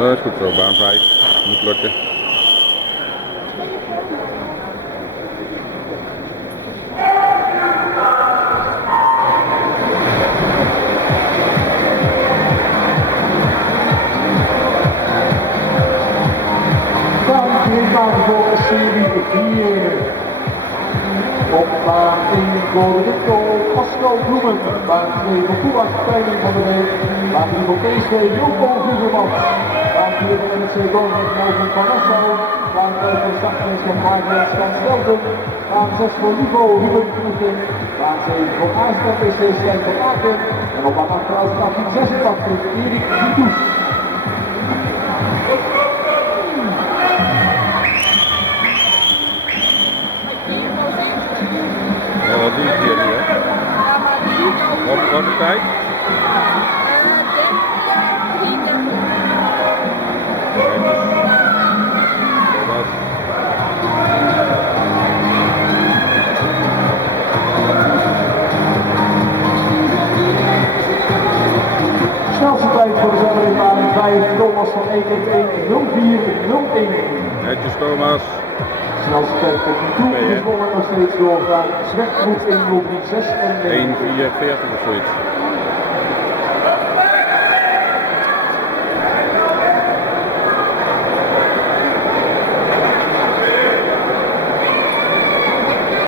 Dat is goed zo, baan 5. Moet lukken. Voor de serie 4. Op baan 1 Golden Goal, Pascal Bloemen. Baan 2 voor Koewas, Peiling van de Week. Baan 3 voor PSV, Joko Vugerman. Baan 4 voor NEC Groningen, Melvin van Nassau. Baan 5 voor Stadsmeester van Hagen, Stan Stelten. Baan 6 voor Livo, Ruben Knoeting. Baan 7 voor ASTAP PC, Stijn van Aken. En op baan 8 voor Uitstraling 86, Erik Dutoes. Ja, dat doe ik hier nu, hè? Wat de tijd? Snelste tijd voor de zender baan 5, Thomas van Eken 1:04:01. Netjes Thomas. Snelste tijd voor de toer is nog steeds doorgaan. Zwertgroep 1:03:6 en 1:44 of zoiets.